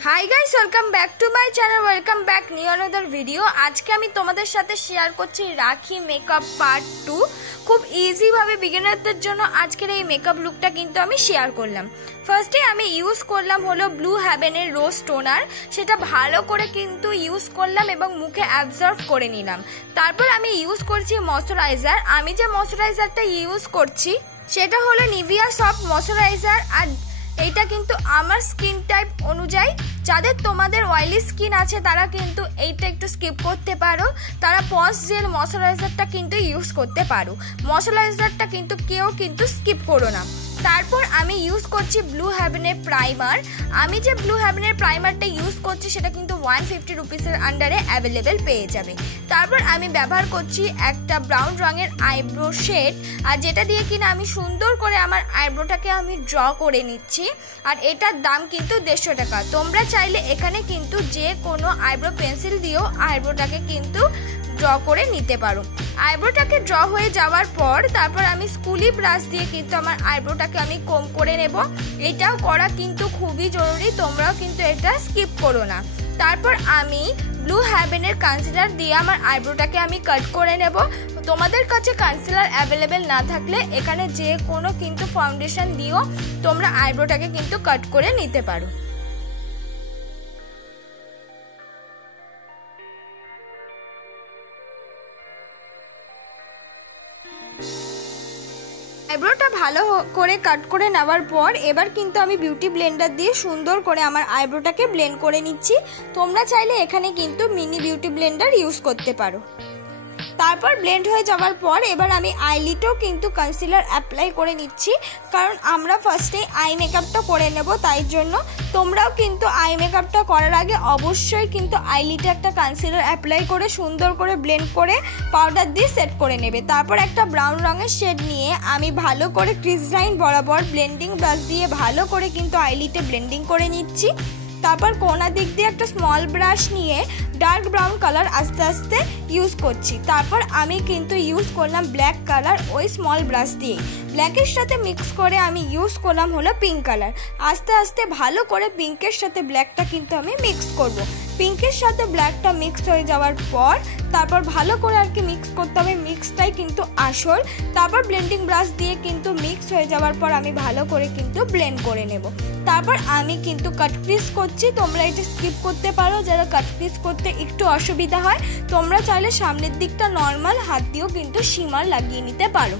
High guys welcome back to my channel welcome back new another video. आज के तुम्हारे साथे शेयर करছি राखी मेकअप पार्ट 2 खूब इजी भावे बिगिनारদের জন্য আজকের এই মেকআপ লুকটা কিন্তু আমি শেয়ার করলাম। ফার্স্টে আমি ইউজ করলাম হলো ব্লু হেভেনের রোজ টোনার, সেটা ভালো করে কিন্তু ইউজ করলাম এবং মুখে অ্যাবজর্ব করে নিলাম। তারপর আমি ইউজ করছি ময়শ্চারাইজার। আমি যে ময়শ্চারাইজারটা ইউজ করছি সেটা হলো নিভিয়া সফট ময়শ্চারাইজার। আর এইটা কিন্তু আমার স্কিন টাইপ অনুযায়ী, যাদের তোমাদের অয়েলি স্কিন আছে তারা কিন্তু এইটা একটু স্কিপ করতে পারো, তারা পন্স জেল ময়শ্চারাইজারটা কিন্তু ইউজ করতে পারো। ময়শ্চারাইজারটা কিন্তু কেউ কিন্তু স্কিপ করো না। তারপর আমি ইউজ করছি ব্লু হেভেনের প্রাইমার। আমি যে ব্লু হেভেনের প্রাইমারটা ইউজ করছি সেটা কিন্তু 150 রুপিসের আন্ডারে অ্যাভেলেবেল পেয়ে যাবে। তারপর আমি ব্যবহার করছি একটা ব্রাউন রঙের আইব্রো শেড, আর যেটা দিয়ে কিনা আমি সুন্দর করে আমার আইব্রোটাকে আমি ড্র করে নিচ্ছি। আর এটার দাম কিন্তু 150 টাকা। তোমরা চাইলে এখানে কিন্তু যে কোনো আইব্রো পেন্সিল দিয়েও আইব্রোটাকে কিন্তু ড্র করে নিতে পারো। আইব্রোটাকে ড্র হয়ে যাওয়ার পর তারপর আমি স্কুলি ব্রাশ দিয়ে কিন্তু আমার আইব্রোটাকে আমি কম করে নেব। এটাও করা কিন্তু খুবই জরুরি, তোমরাও কিন্তু এটা স্কিপ করো না। তারপর আমি ব্লু হেভেনের কনসিলার দিয়ে আমার আইব্রোটাকে আমি কাট করে নেব। তোমাদের কাছে কনসিলার অ্যাভেলেবেল না থাকলে এখানে যে কোনো কিন্তু ফাউন্ডেশন দিয়েও তোমরা আইব্রোটাকে কিন্তু কাট করে নিতে পারো। আইব্রোটা ভালো করে কাট করে নেওয়ার পর এবার কিন্তু আমি বিউটি ব্লেন্ডার দিয়ে সুন্দর করে আমার আইব্রোটাকে ব্লেন্ড করে নিচ্ছি। তোমরা চাইলে এখানে কিন্তু মিনি বিউটি ব্লেন্ডার ইউজ করতে পারো। তারপর ব্লেন্ড হয়ে যাওয়ার পর এবার আমি আইলিটেও কিন্তু কনসিলার অ্যাপ্লাই করে নিচ্ছি, কারণ আমরা ফার্স্টে আই মেকআপটা করে নেব। তাই জন্য তোমরাও কিন্তু আই মেকআপটা করার আগে অবশ্যই কিন্তু আইলিটে একটা কনসিলার অ্যাপ্লাই করে সুন্দর করে ব্লেন্ড করে পাউডার দিয়ে সেট করে নেবে। তারপর একটা ব্রাউন রঙের শেড নিয়ে আমি ভালো করে ক্রিজ লাইন বরাবর ব্লেন্ডিং ব্রাশ দিয়ে ভালো করে কিন্তু আইলিটে ব্লেন্ডিং করে নিচ্ছি। তারপর কোনা দিক দিয়ে একটা স্মল ব্রাশ নিয়ে ডার্ক ব্রাউন কালার আস্তে আস্তে ইউজ করছি। তারপর আমি কিন্তু ইউজ করলাম ব্ল্যাক কালার ওই স্মল ব্রাশ দিয়ে। ব্ল্যাকের সাথে মিক্স করে আমি ইউজ করলাম হলো পিঙ্ক কালার। আস্তে আস্তে ভালো করে পিঙ্কের সাথে ব্ল্যাকটা কিন্তু আমি মিক্স করব। পিঙ্কের সাথে ব্ল্যাকটা মিক্স হয়ে যাওয়ার পর তারপর ভালো করে আর কি মিক্স করতে হবে, মিক্সটাই কিন্তু আসল। তারপর ব্লেন্ডিং ব্রাশ দিয়ে কিন্তু মিক্স হয়ে যাওয়ার পর আমি ভালো করে কিন্তু ব্লেন্ড করে নেব। তারপর আমি কিন্তু কাট ক্রিজ করছি। তোমরা এটা স্কিপ করতে পারো, যারা কাট ক্রিজ করতে একটু অসুবিধা হয় তোমরা চাইলে সামনের দিকটা নর্মাল হাত দিয়েও কিন্তু শিমার লাগিয়ে নিতে পারো।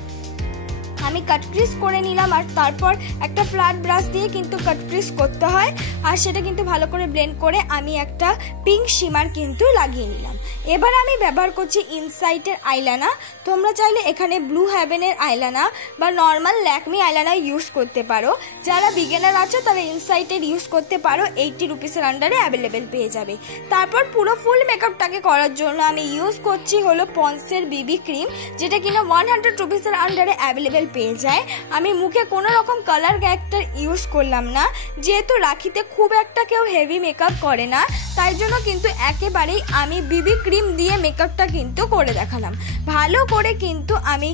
আমি কাট ক্রিজ করে নিলাম আর তারপর একটা ফ্ল্যাট ব্রাশ দিয়ে কিন্তু কাট ক্রিজ করতে হয়, আর সেটা কিন্তু ভালো করে ব্লেন্ড করে আমি একটা পিঙ্ক শিমার কিন্তু লাগিয়ে নিলাম। এবার আমি ব্যবহার করছি ইনসাইটের আইলাইনার। তোমরা চাইলে এখানে ব্লু হেভেনের আইলাইনার বা নর্মাল ল্যাকমি আইলাইনার ইউজ করতে পারো। যারা বিগিনার আছো তারা ইনসাইটের ইউজ করতে পারো, 80 রুপিসের আন্ডারে অ্যাভেলেবেল পেয়ে যাবে। তারপর পুরো ফুল মেকআপটাকে করার জন্য আমি ইউজ করছি হলো পন্সের বিবি ক্রিম, যেটা কিনা 100 রুপিসের আন্ডারে অ্যাভেলেবেল পেয়ে যায়। আমি মুখে কোনো রকম কালার ক্যারেক্টার ইউজ করলাম না, যেহেতু রাখিতে খুব একটা কেউ হেভি মেকআপ করে না, তাই জন্য কিন্তু একেবারেই আমি বিবি ক্রিম দিয়ে মেকআপটা কিন্তু করে দেখালাম। ভালো করে কিন্তু আমি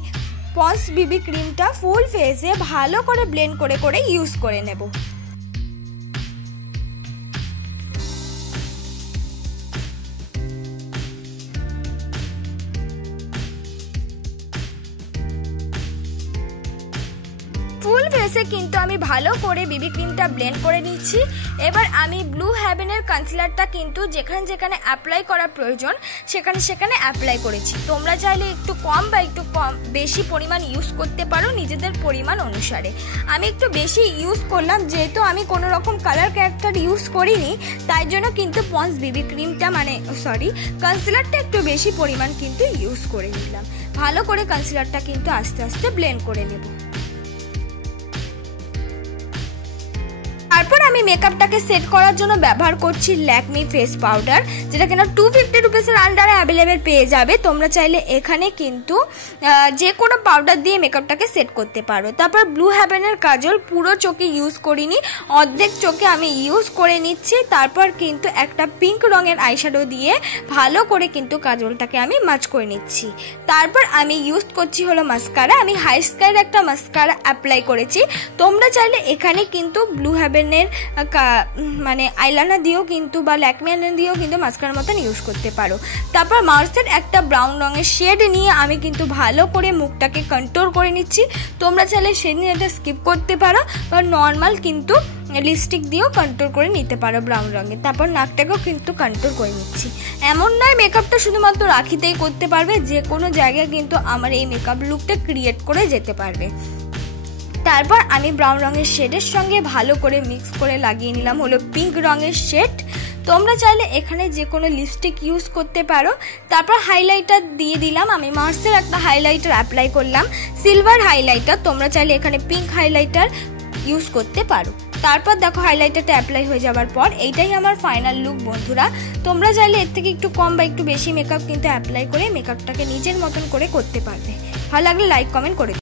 পন্স বিবি ক্রিমটা ফুল ফেসে ভালো করে ব্লেন্ড করে করে ইউজ করে নেব। ফুল ফেসে কিন্তু আমি ভালো করে বিবি ক্রিমটা ব্লেন্ড করে নিচ্ছি। এবার আমি ব্লু হেভেনের কনসিলারটা কিন্তু যেখানে যেখানে অ্যাপ্লাই করা প্রয়োজন সেখানে সেখানে অ্যাপ্লাই করেছি। তোমরা চাইলে একটু কম বা একটু কম বেশি পরিমাণ ইউজ করতে পারো নিজেদের পরিমাণ অনুসারে। আমি একটু বেশি ইউজ করলাম, যেহেতু আমি কোনো রকম কালার ক্যারেক্টার ইউজ করিনি তাই জন্য কিন্তু পন্স বিবি ক্রিমটা কনসিলারটা একটু বেশি পরিমাণ কিন্তু ইউজ করে নিলাম। ভালো করে কনসিলারটা কিন্তু আস্তে আস্তে ব্লেন্ড করে নেব। তারপর আমি মেকআপটাকে সেট করার জন্য ব্যবহার করছি ল্যাকমি ফেস পাউডার, যেটা কিনা 250 রুপিসের আন্ডারে অ্যাভেলেবেল পেয়ে যাবে। তোমরা চাইলে এখানে কিন্তু যে কোনো পাউডার দিয়ে মেকআপটাকে সেট করতে পারো। তারপর ব্লু হেভেনের কাজল পুরো চোখে ইউজ করিনি, অর্ধেক চোখে আমি ইউজ করে নিচ্ছি। তারপর কিন্তু একটা পিঙ্ক রঙের আইশ্যাডো দিয়ে ভালো করে কিন্তু কাজলটাকে আমি মাচ করে নিচ্ছি। তারপর আমি ইউজ করছি হলো মাস্কারা। আমি হাই স্কাইয়ের একটা মাস্কারা অ্যাপ্লাই করেছি। তোমরা চাইলে এখানে কিন্তু ব্লু হেভেনের মানে আইলাইনার দিয়েও কিন্তু বা ল্যাকমি আইলাইনার দিয়েও কিন্তু মাস্কারার মতন ইউজ করতে পারো। তারপর মার্সের একটা ব্রাউন রঙের শেড নিয়ে আমি কিন্তু ভালো করে মুখটাকে কন্ট্রোল করে নিচ্ছি। তোমরা চাইলে সেদিন এটা স্কিপ করতে পারো বা নর্মাল কিন্তু লিপস্টিক দিয়েও কন্ট্রোল করে নিতে পারো ব্রাউন রঙের। তারপর নাকটাকেও কিন্তু কন্ট্রোল করে নিচ্ছি। এমন নয় মেকআপটা শুধুমাত্র রাখিতেই করতে পারবে, যে কোনো জায়গায় কিন্তু আমার এই মেকআপ লুকটা ক্রিয়েট করে যেতে পারবে। তারপর আমি ব্রাউন রঙের শেডের সঙ্গে ভালো করে মিক্স করে লাগিয়ে নিলাম হলো পিঙ্ক রঙের শেড। তোমরা চাইলে এখানে যে কোনো লিপস্টিক ইউজ করতে পারো। তারপর হাইলাইটার দিয়ে দিলাম, আমি মার্সের একটা হাইলাইটার অ্যাপ্লাই করলাম, সিলভার হাইলাইটার। তোমরা চাইলে এখানে পিঙ্ক হাইলাইটার ইউজ করতে পারো। তারপর দেখো হাইলাইটারটা অ্যাপ্লাই হয়ে যাওয়ার পর এইটাই আমার ফাইনাল লুক বন্ধুরা। তোমরা চাইলে এর থেকে একটু কম বা একটু বেশি মেকআপ কিন্তু অ্যাপ্লাই করে মেকআপটাকে নিজের মতন করে করতে পারবে। ভালো লাগলে লাইক কমেন্ট করে